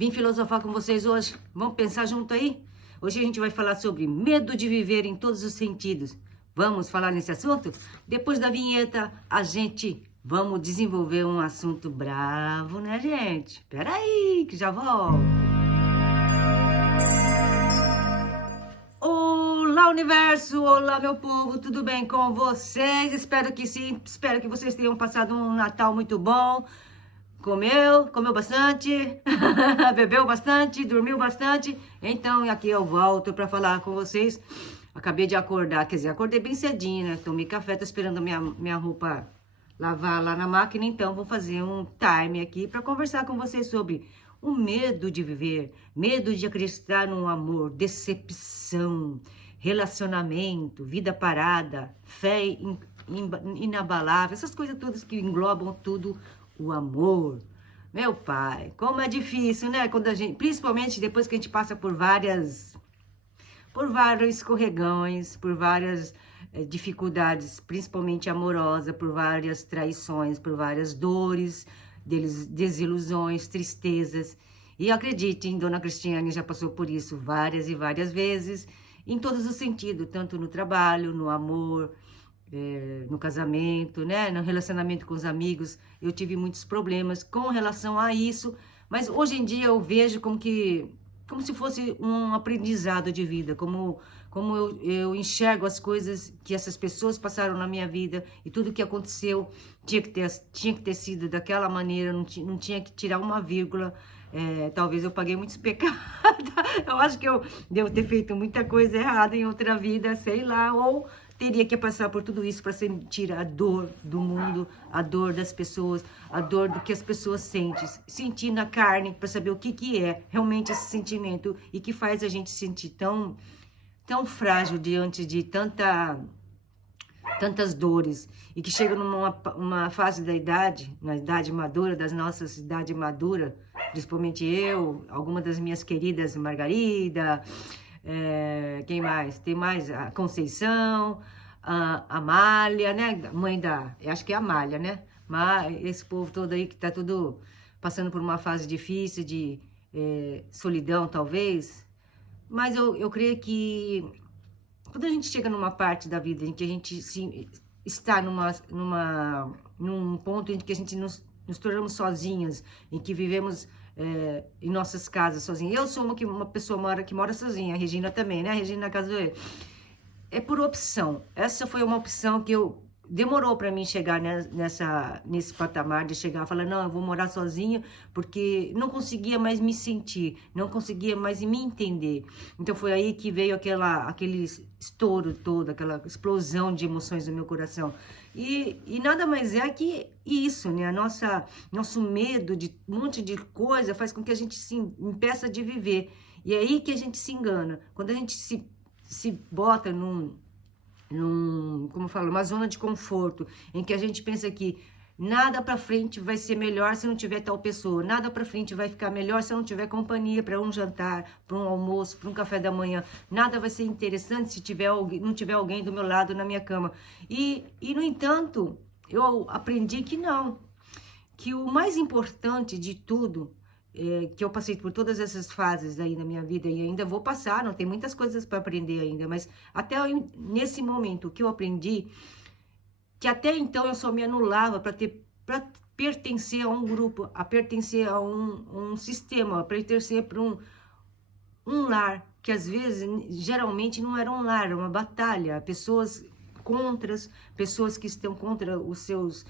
Vim filosofar com vocês hoje. Vamos pensar junto aí? Hoje a gente vai falar sobre medo de viver em todos os sentidos. Vamos falar nesse assunto? Depois da vinheta, a gente vamos desenvolver um assunto bravo, né, gente? Pera aí, que já volto. Olá, universo! Olá, meu povo! Tudo bem com vocês? Espero que sim. Espero que vocês tenham passado um Natal muito bom. Comeu bastante, bebeu bastante, dormiu bastante. Então, aqui eu volto para falar com vocês. Acabei de acordar, quer dizer, acordei bem cedinho, né? Tomei café, tô esperando minha roupa lavar lá na máquina. Então, vou fazer um time aqui para conversar com vocês sobre o medo de viver, medo de acreditar no amor, decepção, relacionamento, vida parada, fé inabalável, essas coisas todas que englobam tudo. O amor, meu pai, como é difícil, né? Quando a gente, principalmente depois que a gente passa por vários escorregões, por várias dificuldades, principalmente amorosa, por várias traições, por várias dores, desilusões, tristezas. E acreditem, Dona Cristiane já passou por isso várias e várias vezes, em todos os sentidos, tanto no trabalho, no amor, no casamento, né, no relacionamento com os amigos. Eu tive muitos problemas com relação a isso, mas hoje em dia eu vejo como se fosse um aprendizado de vida, como eu enxergo as coisas que essas pessoas passaram na minha vida e tudo que aconteceu tinha que ter sido daquela maneira, não tinha que tirar uma vírgula. Talvez eu paguei muitos pecados, eu acho que eu devo ter feito muita coisa errada em outra vida, sei lá, ou teria que passar por tudo isso para sentir a dor do mundo, a dor das pessoas, a dor do que as pessoas sentem. Sentir na carne para saber o que é realmente esse sentimento e que faz a gente se sentir tão frágil diante de tantas dores. E que chega numa fase da idade, na idade madura, das nossas idade madura, principalmente eu, algumas das minhas queridas, Margarida... quem mais? Tem mais a Conceição, a Amália, né? Mãe eu acho que é a Amália, né? Mas esse povo todo aí que tá tudo passando por uma fase difícil de solidão, talvez. Mas eu creio que quando a gente chega numa parte da vida em que a gente está num ponto em que a gente nos tornamos sozinhas, em que vivemos em nossas casas sozinha. Eu sou uma pessoa que mora sozinha, a Regina também, né? A Regina casou. É por opção. Essa foi uma opção que demorou para mim chegar nesse patamar de chegar e falar, não, eu vou morar sozinha, porque não conseguia mais me sentir, não conseguia mais me entender. Então foi aí que veio aquele estouro todo, aquela explosão de emoções no meu coração. E nada mais é que isso, né? Nosso medo de um monte de coisa faz com que a gente se impeça de viver. E é aí que a gente se engana. Quando a gente se bota como eu falo, uma zona de conforto, em que a gente pensa que nada pra frente vai ser melhor se não tiver tal pessoa, nada pra frente vai ficar melhor se não tiver companhia para um jantar, para um almoço, para um café da manhã, nada vai ser interessante se não tiver alguém do meu lado na minha cama. E no entanto, eu aprendi que não, que o mais importante de tudo, que eu passei por todas essas fases aí na minha vida e ainda vou passar, não tem muitas coisas para aprender ainda, mas até nesse momento que eu aprendi, que até então eu só me anulava para pertencer a um grupo, a pertencer a um sistema, a pertencer para um lar, que às vezes, geralmente não era um lar, era uma batalha, pessoas que estão contra os seus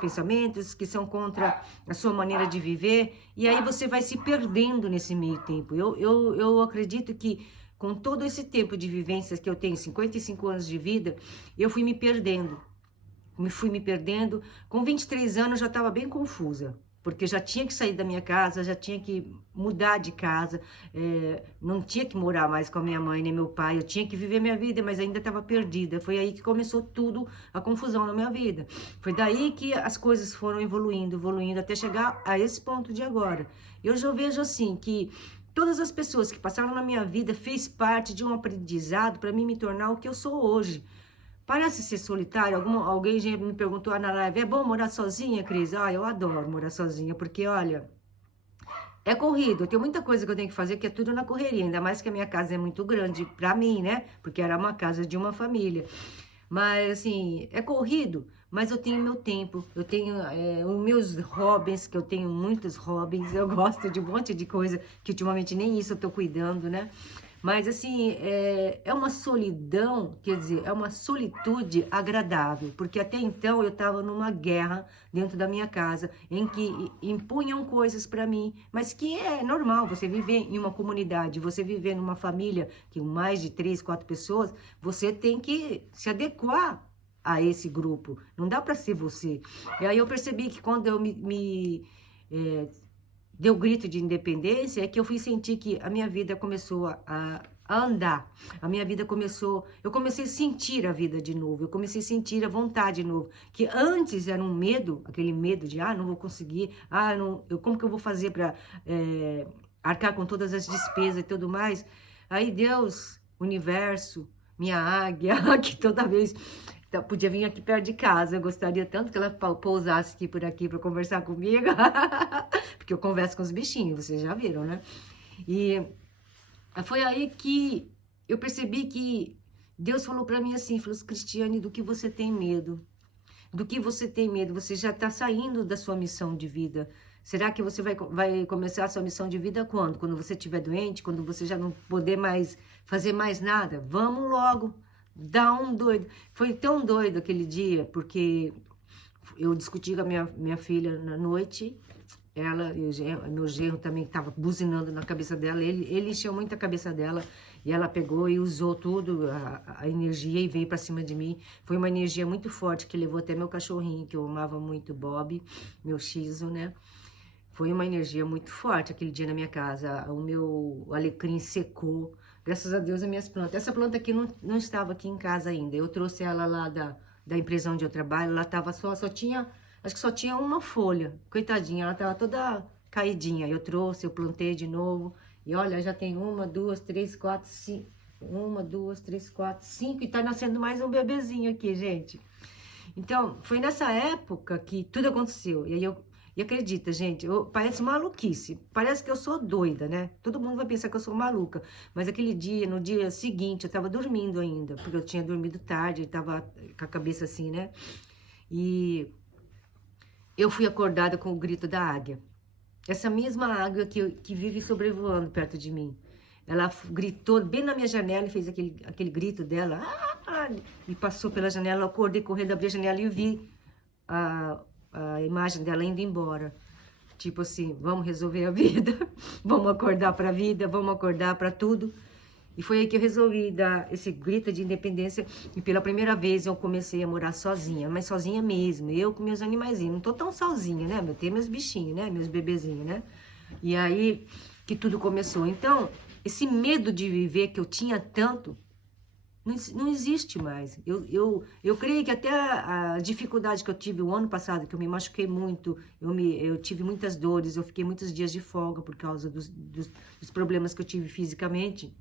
pensamentos, que são contra a sua maneira de viver, e aí você vai se perdendo nesse meio tempo. Eu acredito que com todo esse tempo de vivências que eu tenho, 55 anos de vida, eu fui me perdendo. Com 23 anos eu já estava bem confusa, porque já tinha que sair da minha casa, já tinha que mudar de casa, não tinha que morar mais com a minha mãe nem meu pai, eu tinha que viver minha vida, mas ainda estava perdida. Foi aí que começou tudo, a confusão na minha vida. Foi daí que as coisas foram evoluindo, até chegar a esse ponto de agora. Eu já vejo assim, que todas as pessoas que passaram na minha vida fez parte de um aprendizado para mim me tornar o que eu sou hoje. Parece ser solitário. Alguém já me perguntou na live, é bom morar sozinha, Cris? Eu adoro morar sozinha, porque, olha, É corrido, eu tenho muita coisa que eu tenho que fazer, que é tudo na correria, ainda mais que a minha casa é muito grande pra mim, né? Porque era uma casa de uma família. Mas, assim, é corrido, mas eu tenho meu tempo, eu tenho os meus hobbies, que eu tenho muitos hobbies, eu gosto de um monte de coisa, que ultimamente nem isso eu tô cuidando, né? Mas, assim, é uma solidão, quer dizer, é uma solitude agradável, porque até então eu estava numa guerra dentro da minha casa, em que impunham coisas para mim, mas que é normal, você viver em uma comunidade, você viver numa família que mais de 3, 4 pessoas, você tem que se adequar a esse grupo, não dá para ser você. E aí eu percebi que quando eu eh, deu grito de independência, é que eu fui sentir que a minha vida começou a andar. A minha vida começou... Eu comecei a sentir a vida de novo. Eu comecei a sentir a vontade de novo. Que antes era um medo, aquele medo de, não vou conseguir, não, como que eu vou fazer para arcar com todas as despesas e tudo mais. Aí Deus, universo, minha águia, que toda vez... Então, podia vir aqui perto de casa. Eu gostaria tanto que ela pousasse aqui para conversar comigo. Porque eu converso com os bichinhos, vocês já viram, né? E foi aí que eu percebi que Deus falou para mim assim, falou assim, Cristiane, do que você tem medo? Do que você tem medo? Você já está saindo da sua missão de vida. Será que você vai começar a sua missão de vida quando? Quando você estiver doente? Quando você já não poder mais fazer mais nada? Vamos logo. Dá um doido. Foi tão doido aquele dia, porque eu discuti com a minha filha na noite, ela e meu genro também estava buzinando na cabeça dela, ele encheu muito a cabeça dela, e ela pegou e usou tudo, a energia, e veio para cima de mim. Foi uma energia muito forte, que levou até meu cachorrinho, que eu amava muito, Bob, meu Shizu, né? Foi uma energia muito forte aquele dia na minha casa. O meu alecrim secou. Graças a Deus, as minhas plantas. Essa planta aqui não estava aqui em casa ainda. Eu trouxe ela lá da empresa onde eu trabalho. Ela estava só tinha... Acho que só tinha uma folha. Coitadinha, ela estava toda caidinha. Eu trouxe, eu plantei de novo. E olha, já tem 1, 2, 3, 4, 5. 1, 2, 3, 4, 5. E tá nascendo mais um bebezinho aqui, gente. Então, foi nessa época que tudo aconteceu. E acredita, gente, parece maluquice. Parece que eu sou doida, né? Todo mundo vai pensar que eu sou maluca. Mas aquele dia, no dia seguinte, eu tava dormindo ainda. Porque eu tinha dormido tarde, tava com a cabeça assim, né? E eu fui acordada com o grito da águia. Essa mesma águia que vive sobrevoando perto de mim. Ela gritou bem na minha janela e fez aquele grito dela. E passou pela janela, eu acordei correndo, abri a janela e vi a imagem dela indo embora. Tipo assim, vamos resolver a vida, vamos acordar para a vida, vamos acordar para tudo. E foi aí que eu resolvi dar esse grito de independência. E pela primeira vez eu comecei a morar sozinha, mas sozinha mesmo. Eu com meus animaizinhos. Não tô tão sozinha, né? Eu tenho meus bichinhos, né? Meus bebezinhos, né? E aí que tudo começou. Então, esse medo de viver que eu tinha tanto, não existe mais. Eu creio que até a dificuldade que eu tive o ano passado, que eu me machuquei muito, eu tive muitas dores, eu fiquei muitos dias de folga por causa dos problemas que eu tive fisicamente.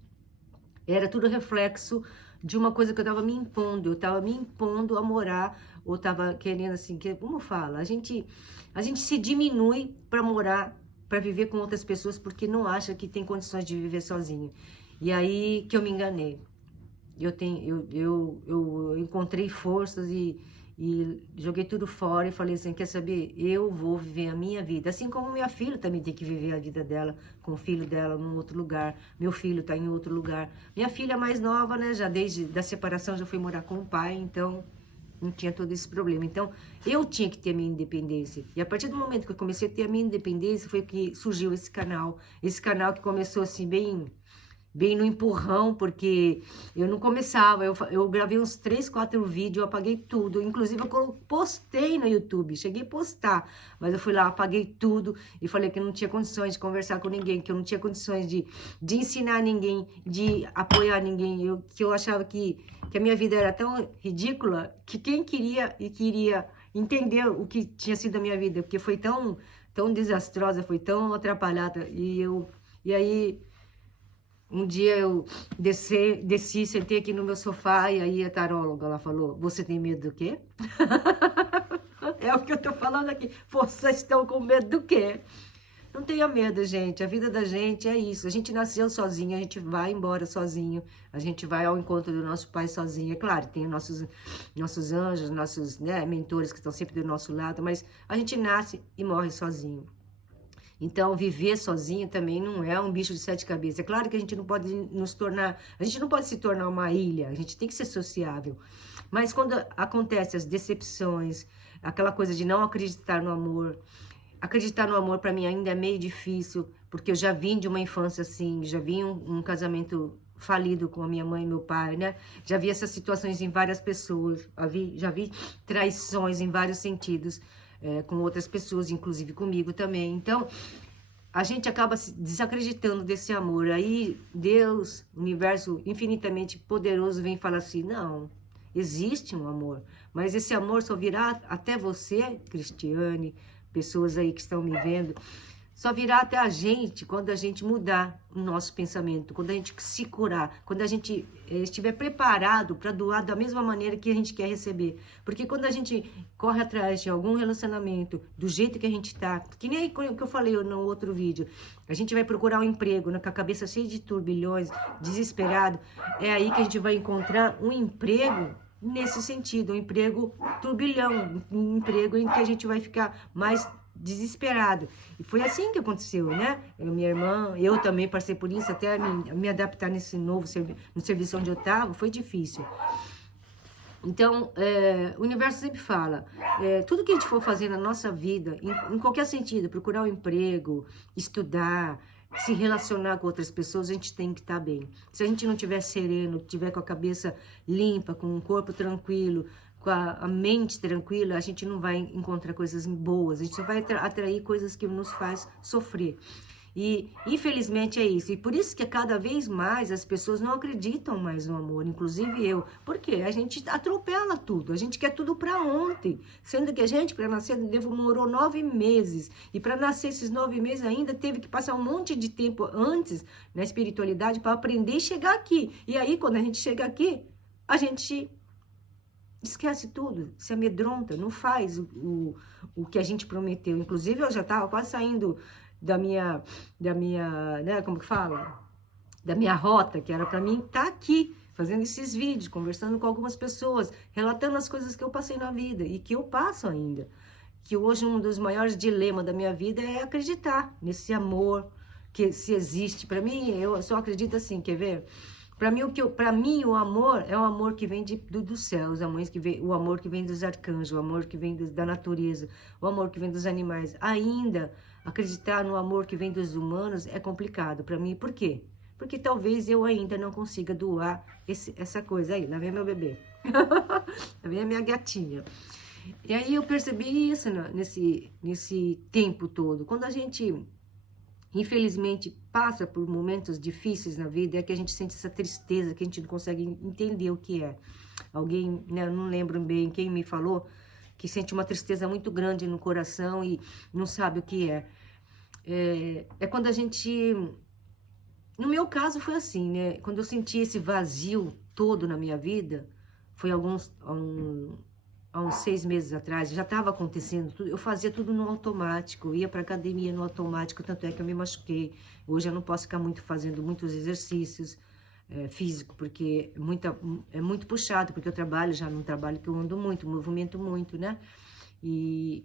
Era tudo reflexo de uma coisa que eu estava me impondo. Eu estava me impondo a morar, ou estava querendo assim, como fala? A gente se diminui para morar, para viver com outras pessoas, porque não acha que tem condições de viver sozinho. E aí que eu me enganei. Eu encontrei forças e joguei tudo fora e falei assim, quer saber? Eu vou viver a minha vida. Assim como minha filha também tem que viver a vida dela, com o filho dela num outro lugar. Meu filho tá em outro lugar. Minha filha mais nova, né, já desde da separação já foi morar com o pai, então não tinha todo esse problema. Então, eu tinha que ter a minha independência. E a partir do momento que eu comecei a ter a minha independência, foi que surgiu esse canal. Esse canal que começou assim, bem no empurrão, porque eu não começava, eu gravei uns 3, 4 vídeos, eu apaguei tudo, inclusive eu postei no YouTube, cheguei a postar, mas eu fui lá, apaguei tudo e falei que eu não tinha condições de conversar com ninguém, que eu não tinha condições de ensinar ninguém, de apoiar ninguém, que eu achava que a minha vida era tão ridícula, que quem queria entender o que tinha sido a minha vida, porque foi tão desastrosa, foi tão atrapalhada, e aí... Um dia eu desci, sentei aqui no meu sofá e aí a taróloga, ela falou, você tem medo do quê? É o que eu tô falando aqui. Vocês estão com medo do quê? Não tenha medo, gente. A vida da gente é isso. A gente nasceu sozinho, a gente vai embora sozinho. A gente vai ao encontro do nosso pai sozinho. É claro, tem nossos anjos, nossos, né, mentores que estão sempre do nosso lado, mas a gente nasce e morre sozinho. Então, viver sozinho também não é um bicho de 7 cabeças. É claro que a gente não pode a gente não pode se tornar uma ilha, a gente tem que ser sociável. Mas quando acontecem as decepções, aquela coisa de não acreditar no amor, acreditar no amor para mim ainda é meio difícil, porque eu já vim de uma infância assim, já vim um casamento falido com a minha mãe e meu pai, né? Já vi essas situações em várias pessoas, já vi traições em vários sentidos, com outras pessoas, inclusive comigo também. Então, a gente acaba se desacreditando desse amor. Aí Deus, o universo infinitamente poderoso, vem e fala assim, não, existe um amor, mas esse amor só virá até você, Cristiane, pessoas aí que estão me vendo, só virá até a gente quando a gente mudar o nosso pensamento, quando a gente se curar, quando a gente estiver preparado para doar da mesma maneira que a gente quer receber. Porque quando a gente corre atrás de algum relacionamento, do jeito que a gente tá, que nem o que eu falei no outro vídeo, a gente vai procurar um emprego, né, com a cabeça cheia de turbilhões, desesperado, é aí que a gente vai encontrar um emprego nesse sentido, um emprego turbilhão, um emprego em que a gente vai ficar mais desesperado. E foi assim que aconteceu, né? Minha irmã, eu também passei por isso, até me adaptar nesse no serviço onde eu estava, foi difícil. Então, o universo sempre fala, tudo que a gente for fazer na nossa vida, em qualquer sentido, procurar um emprego, estudar, se relacionar com outras pessoas, a gente tem que estar bem. Se a gente não estiver sereno, estiver com a cabeça limpa, com o corpo tranquilo, com a mente tranquila, a gente não vai encontrar coisas boas, a gente só vai atrair coisas que nos faz sofrer. E, infelizmente, é isso. E por isso que cada vez mais as pessoas não acreditam mais no amor, inclusive eu. Porque a gente atropela tudo, a gente quer tudo para ontem. Sendo que a gente, para nascer, demorou 9 meses. E para nascer esses 9 meses ainda teve que passar um monte de tempo antes na espiritualidade para aprender e chegar aqui. E aí, quando a gente chega aqui, a gente esquece tudo, se amedronta, não faz o que a gente prometeu. Inclusive, eu já estava quase saindo da minha, né, como que fala? Da minha rota, que era para mim estar aqui, fazendo esses vídeos, conversando com algumas pessoas, relatando as coisas que eu passei na vida e que eu passo ainda. Que hoje um dos maiores dilemas da minha vida é acreditar nesse amor que se existe. Para mim, eu só acredito assim, quer ver? Para mim, o amor é o amor que vem dos céus, o amor que vem dos arcanjos, o amor que vem da natureza, o amor que vem dos animais. Ainda acreditar no amor que vem dos humanos é complicado para mim. Por quê? Porque talvez eu ainda não consiga doar essa coisa. Aí, lá vem meu bebê. Lá vem a minha gatinha. E aí eu percebi isso nesse tempo todo. Quando a gente, infelizmente, passa por momentos difíceis na vida, é que a gente sente essa tristeza, que a gente não consegue entender o que é. Alguém, né, eu não lembro bem quem me falou, que sente uma tristeza muito grande no coração e não sabe o que é. É quando a gente... No meu caso foi assim, né? Quando eu senti esse vazio todo na minha vida, foi há uns 6 meses atrás, já estava acontecendo tudo, eu fazia tudo no automático, ia para academia no automático, tanto é que eu me machuquei. Hoje eu não posso ficar fazendo muitos exercícios físicos, porque é muito puxado, porque eu trabalho já num trabalho que eu ando muito, movimento muito, né?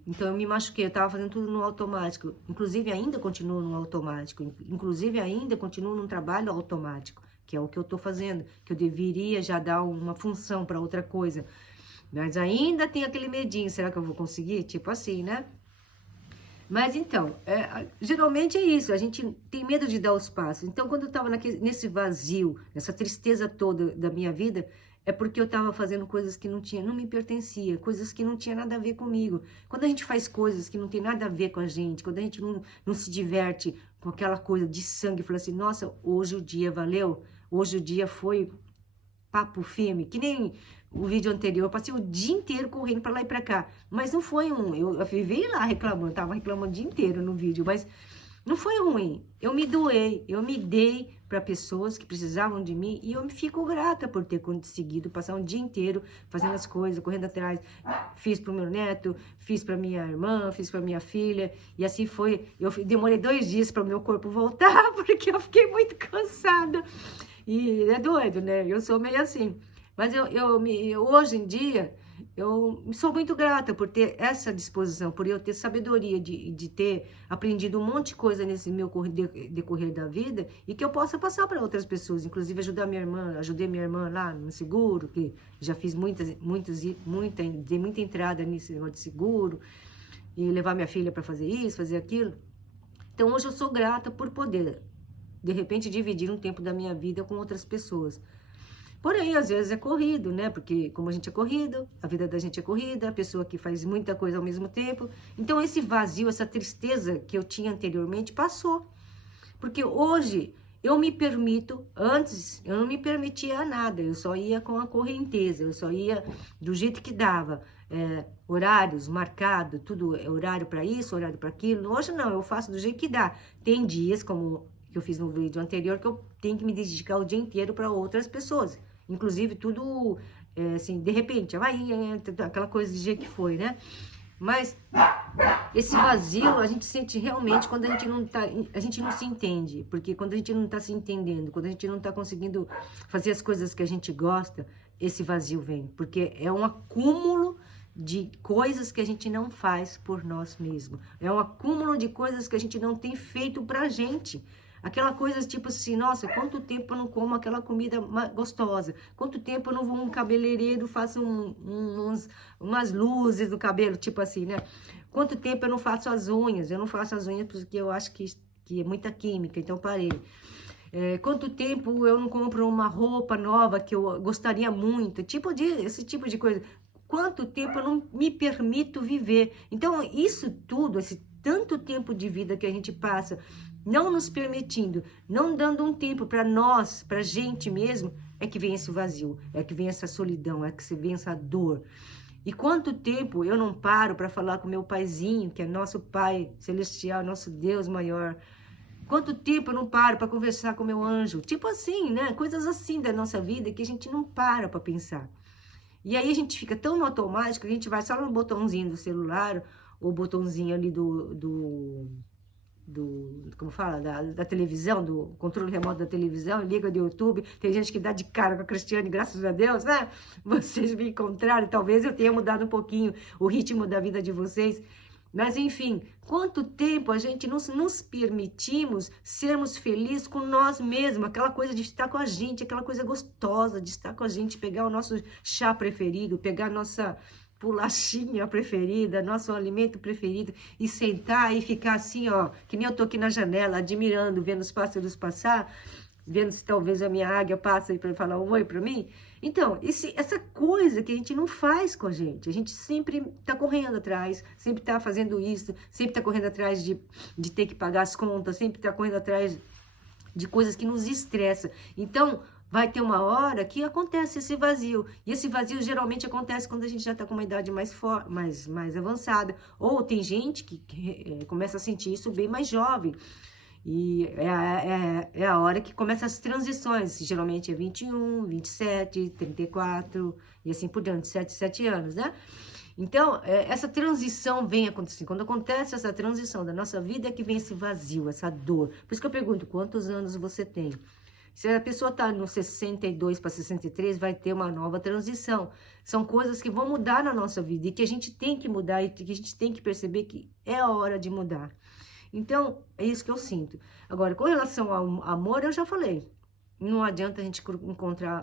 Então eu me machuquei, eu estava fazendo tudo no automático, inclusive ainda continuo no automático, inclusive ainda continuo num trabalho automático, que é o que eu estou fazendo, que eu deveria já dar uma função para outra coisa. Mas ainda tem aquele medinho, será que eu vou conseguir? Tipo assim, né? Mas então, geralmente é isso, a gente tem medo de dar os passos. Então, quando eu estava nesse vazio, nessa tristeza toda da minha vida, é porque eu estava fazendo coisas que não me pertencia, coisas que não tinha nada a ver comigo. Quando a gente faz coisas que não tem nada a ver com a gente, quando a gente não se diverte com aquela coisa de sangue, fala assim, nossa, hoje o dia valeu, hoje o dia foi papo firme, que nem o vídeo anterior, eu passei o dia inteiro correndo para lá e para cá, mas não foi eu vivi lá reclamando, tava reclamando o dia inteiro no vídeo, mas não foi ruim, eu me doei, eu me dei para pessoas que precisavam de mim, e eu me fico grata por ter conseguido passar um dia inteiro fazendo as coisas, correndo atrás. Fiz para o meu neto, fiz para minha irmã, fiz para minha filha, e assim foi. Eu demorei 2 dias para o meu corpo voltar, porque eu fiquei muito cansada. E é doido, né? Eu sou meio assim. Mas hoje em dia, eu sou muito grata por ter essa disposição, por eu ter sabedoria de ter aprendido um monte de coisa nesse meu decorrer da vida e que eu possa passar para outras pessoas, inclusive ajudei minha irmã lá no seguro, que já fiz muita entrada nesse negócio de seguro, e levar minha filha para fazer isso, fazer aquilo. Então hoje eu sou grata por poder, de repente, dividir um tempo da minha vida com outras pessoas. Porém, às vezes é corrido, né? Porque como a gente é corrido, a vida da gente é corrida, a pessoa que faz muita coisa ao mesmo tempo. Então, esse vazio, essa tristeza que eu tinha anteriormente passou. Porque hoje eu me permito, antes eu não me permitia nada, eu só ia com a correnteza, eu só ia do jeito que dava. Horários marcados, tudo é horário para isso, horário para aquilo. Hoje não, eu faço do jeito que dá. Tem dias, como que eu fiz no vídeo anterior, que eu tenho que me dedicar o dia inteiro para outras pessoas. Inclusive, tudo, assim, de repente, vai, aquela coisa de jeito que foi, né? Mas esse vazio a gente sente realmente quando a gente não se entende. Porque quando a gente não tá se entendendo, quando a gente não tá conseguindo fazer as coisas que a gente gosta, esse vazio vem. Porque é um acúmulo de coisas que a gente não faz por nós mesmos. É um acúmulo de coisas que a gente não tem feito pra gente. Aquela coisa tipo assim, nossa, quanto tempo eu não como aquela comida gostosa? Quanto tempo eu não vou a um cabeleireiro, faço umas luzes no cabelo, tipo assim, né? Quanto tempo eu não faço as unhas? Eu não faço as unhas porque eu acho que é muita química, então parei. Quanto tempo eu não compro uma roupa nova que eu gostaria muito? Esse tipo de coisa. Quanto tempo eu não me permito viver? Então, isso tudo, esse tanto tempo de vida que a gente passa não nos permitindo, não dando um tempo para nós, para a gente mesmo, é que vem esse vazio, é que vem essa solidão, é que vem essa dor. E quanto tempo eu não paro para falar com meu paizinho, que é nosso Pai Celestial, nosso Deus maior. Quanto tempo eu não paro para conversar com meu anjo. Tipo assim, né? Coisas assim da nossa vida que a gente não para pensar. E aí a gente fica tão no automático que a gente vai só no botãozinho do celular, ou botãozinho ali como fala, da televisão, do controle remoto da televisão, liga do YouTube. Tem gente que dá de cara com a Cristiane, graças a Deus, né? Vocês me encontraram, talvez eu tenha mudado um pouquinho o ritmo da vida de vocês. Mas, enfim, quanto tempo a gente nos permitimos sermos felizes com nós mesmos, aquela coisa de estar com a gente, aquela coisa gostosa de estar com a gente, pegar o nosso chá preferido, pegar a nossa bolachinha preferida, nosso alimento preferido, e sentar e ficar assim, ó, que nem eu tô aqui na janela, admirando, vendo os pássaros passar, vendo se talvez a minha águia passa aí para falar um oi para mim. Então, essa coisa que a gente não faz com a gente sempre tá correndo atrás, sempre tá fazendo isso, sempre tá correndo atrás de ter que pagar as contas, sempre tá correndo atrás de coisas que nos estressam. Então, vai ter uma hora que acontece esse vazio. E esse vazio geralmente acontece quando a gente já está com uma idade mais avançada. Ou tem gente que começa a sentir isso bem mais jovem. E é a hora que começam as transições. Geralmente é 21, 27, 34 e assim por diante, 7 anos, né? Então, essa transição vem acontecendo. Quando acontece essa transição da nossa vida é que vem esse vazio, essa dor. Por isso que eu pergunto, quantos anos você tem? Se a pessoa está no 62 para 63, vai ter uma nova transição. São coisas que vão mudar na nossa vida e que a gente tem que mudar e que a gente tem que perceber que é a hora de mudar. Então, é isso que eu sinto. Agora, com relação ao amor, eu já falei. Não adianta a gente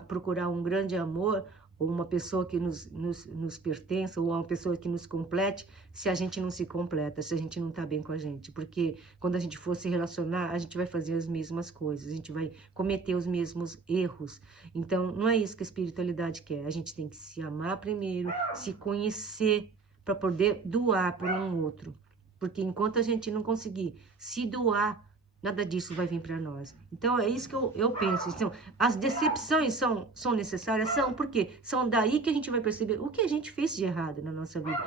procurar um grande amor ou uma pessoa que nos pertença, ou uma pessoa que nos complete, se a gente não se completa, se a gente não tá bem com a gente. Porque quando a gente for se relacionar, a gente vai fazer as mesmas coisas, a gente vai cometer os mesmos erros. Então, não é isso que a espiritualidade quer. A gente tem que se amar primeiro, se conhecer, para poder doar por um outro. Porque enquanto a gente não conseguir se doar, nada disso vai vir para nós. Então, é isso que eu penso. Então, as decepções são necessárias? São, porque são daí que a gente vai perceber o que a gente fez de errado na nossa vida.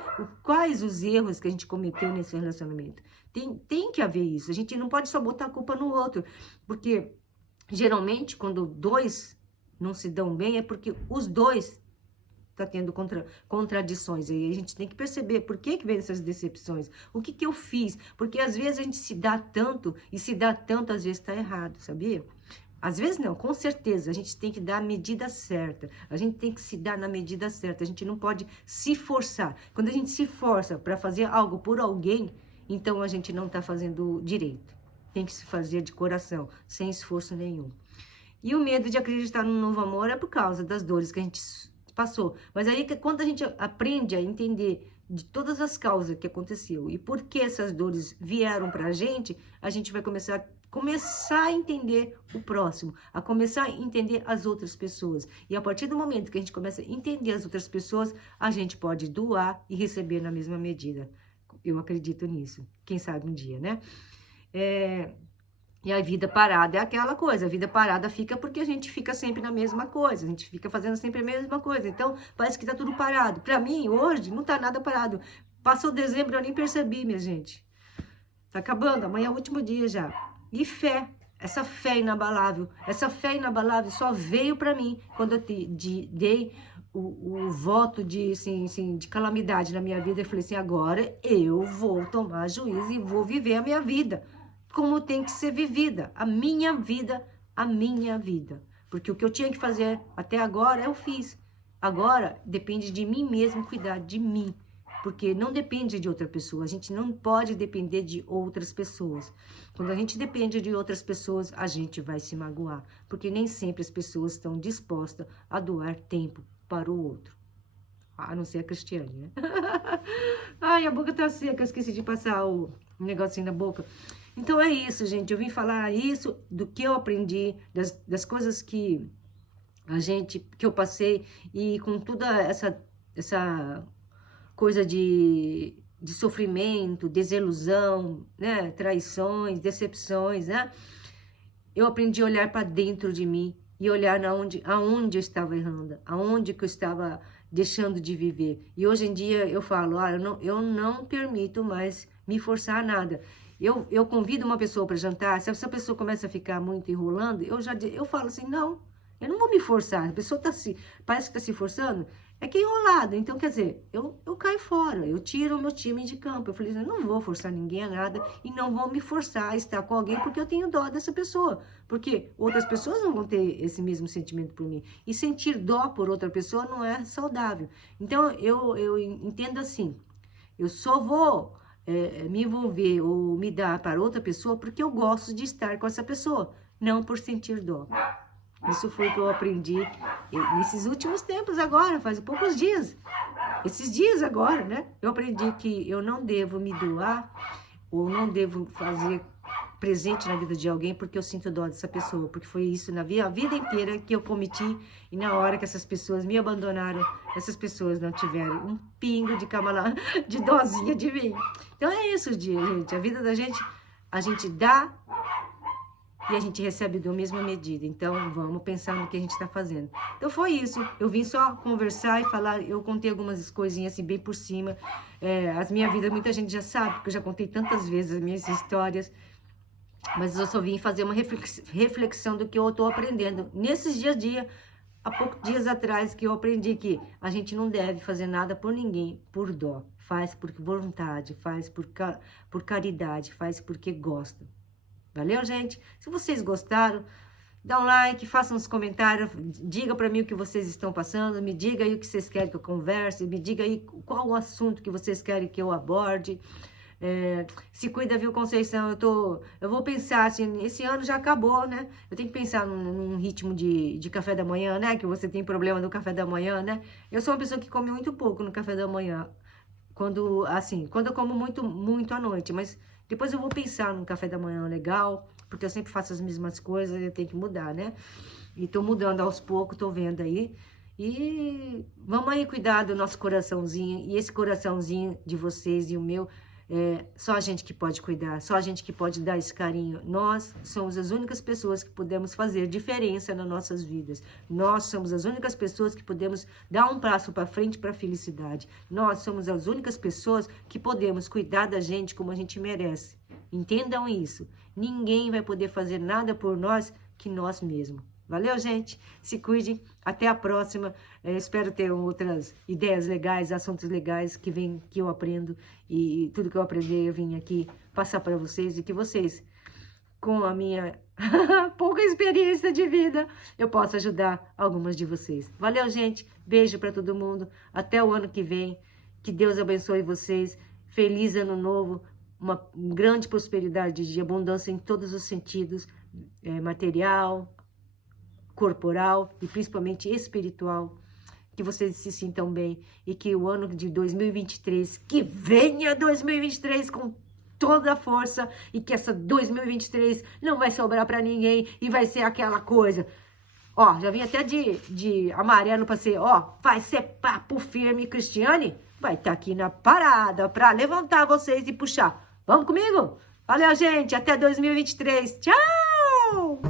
Quais os erros que a gente cometeu nesse relacionamento. Tem que haver isso. A gente não pode só botar a culpa no outro. Porque Geralmente, quando dois não se dão bem, é porque os dois tá tendo contradições. Aí a gente tem que perceber por que vem essas decepções. O que eu fiz? Porque às vezes a gente se dá tanto, e se dá tanto, às vezes tá errado, sabia? Às vezes não, com certeza, a gente tem que dar a medida certa, a gente tem que se dar na medida certa, a gente não pode se forçar. Quando a gente se força para fazer algo por alguém, então a gente não tá fazendo direito. Tem que se fazer de coração, sem esforço nenhum. E o medo de acreditar no novo amor é por causa das dores que a gente passou. Mas aí, quando a gente aprende a entender de todas as causas que aconteceu e por que essas dores vieram pra gente vai começar a entender o próximo, a começar a entender as outras pessoas. E a partir do momento que a gente começa a entender as outras pessoas, a gente pode doar e receber na mesma medida. Eu acredito nisso. Quem sabe um dia, né? E a vida parada é aquela coisa, a vida parada fica porque a gente fica sempre na mesma coisa, a gente fica fazendo sempre a mesma coisa, então parece que tá tudo parado. Pra mim, hoje, não tá nada parado. Passou dezembro, eu nem percebi, minha gente. Tá acabando, amanhã é o último dia já. E fé, essa fé inabalável só veio pra mim quando eu dei o voto de, assim, de calamidade na minha vida. Eu falei assim, agora eu vou tomar juízo e vou viver a minha vida como tem que ser vivida, a minha vida, porque o que eu tinha que fazer até agora, eu fiz. Agora, depende de mim mesmo cuidar de mim, porque não depende de outra pessoa, a gente não pode depender de outras pessoas. Quando a gente depende de outras pessoas, a gente vai se magoar, porque nem sempre as pessoas estão dispostas a doar tempo para o outro. A não ser a Cristiane, né? Ai, a boca tá seca, eu esqueci de passar o negocinho na boca. Então é isso, gente. Eu vim falar isso do que eu aprendi, das coisas que eu passei, e com toda essa coisa de sofrimento, desilusão, né? Traições, decepções, né? Eu aprendi a olhar para dentro de mim e olhar aonde eu estava errando, aonde que eu estava deixando de viver. E hoje em dia eu falo, eu não permito mais me forçar a nada. Eu convido uma pessoa para jantar, se essa pessoa começa a ficar muito enrolando, eu falo assim, não, eu não vou me forçar, a pessoa parece que está se forçando, é que é enrolado. Então, quer dizer, eu caio fora, eu tiro o meu time de campo. Eu falei, eu não vou forçar ninguém a nada e não vou me forçar a estar com alguém porque eu tenho dó dessa pessoa. Porque outras pessoas não vão ter esse mesmo sentimento por mim. E sentir dó por outra pessoa não é saudável. Então, eu entendo assim, eu só vou me envolver ou me dar para outra pessoa porque eu gosto de estar com essa pessoa, não por sentir dó. Isso foi o que eu aprendi nesses últimos tempos agora, faz poucos dias. Esses dias agora, né? Eu aprendi que eu não devo me doar ou não devo fazer presente na vida de alguém porque eu sinto dó dessa pessoa. Porque foi isso na vida inteira que eu cometi, e na hora que essas pessoas me abandonaram, essas pessoas não tiveram um pingo de dózinha de mim. Então é isso, gente. A vida da gente, a gente dá e a gente recebe da mesma medida. Então, vamos pensar no que a gente está fazendo. Então, foi isso. Eu vim só conversar e falar. Eu contei algumas coisinhas assim, bem por cima. As minhas vidas, muita gente já sabe, porque eu já contei tantas vezes as minhas histórias. Mas eu só vim fazer uma reflexão do que eu estou aprendendo. Nesses dias a dia, há poucos dias atrás, que eu aprendi que a gente não deve fazer nada por ninguém por dó. Faz por vontade, faz por caridade, faz porque gosta. Valeu, gente? Se vocês gostaram, dá um like, façam uns comentários, diga pra mim o que vocês estão passando, me diga aí o que vocês querem que eu converse, me diga aí qual o assunto que vocês querem que eu aborde. Se cuida, viu, Conceição? Eu vou pensar, assim, esse ano já acabou, né? Eu tenho que pensar num ritmo de café da manhã, né? Que você tem problema no café da manhã, né? Eu sou uma pessoa que come muito pouco no café da manhã, quando eu como muito à noite, mas depois eu vou pensar num café da manhã legal, porque eu sempre faço as mesmas coisas, eu tenho que mudar, né? E tô mudando aos poucos, tô vendo aí. E vamos aí cuidar do nosso coraçãozinho, e esse coraçãozinho de vocês e o meu, só a gente que pode cuidar, só a gente que pode dar esse carinho. Nós somos as únicas pessoas que podemos fazer diferença nas nossas vidas. Nós somos as únicas pessoas que podemos dar um passo para frente para a felicidade. Nós somos as únicas pessoas que podemos cuidar da gente como a gente merece. Entendam isso. Ninguém vai poder fazer nada por nós que nós mesmos. Valeu, gente? Se cuidem. Até a próxima. Espero ter outras ideias legais, assuntos legais que eu aprendo. E tudo que eu aprendi eu vim aqui passar para vocês. E que vocês, com a minha pouca experiência de vida, eu possa ajudar algumas de vocês. Valeu, gente. Beijo para todo mundo. Até o ano que vem. Que Deus abençoe vocês. Feliz ano novo. Uma grande prosperidade de abundância em todos os sentidos. Material, corporal e principalmente espiritual, que vocês se sintam bem e que o ano de 2023, que venha 2023 com toda a força e que essa 2023 não vai sobrar para ninguém e vai ser aquela coisa, ó, já vim até de amarelo para ser, ó, vai ser papo firme, Cristiane, vai estar aqui na parada para levantar vocês e puxar. Vamos comigo? Valeu, gente, até 2023, tchau!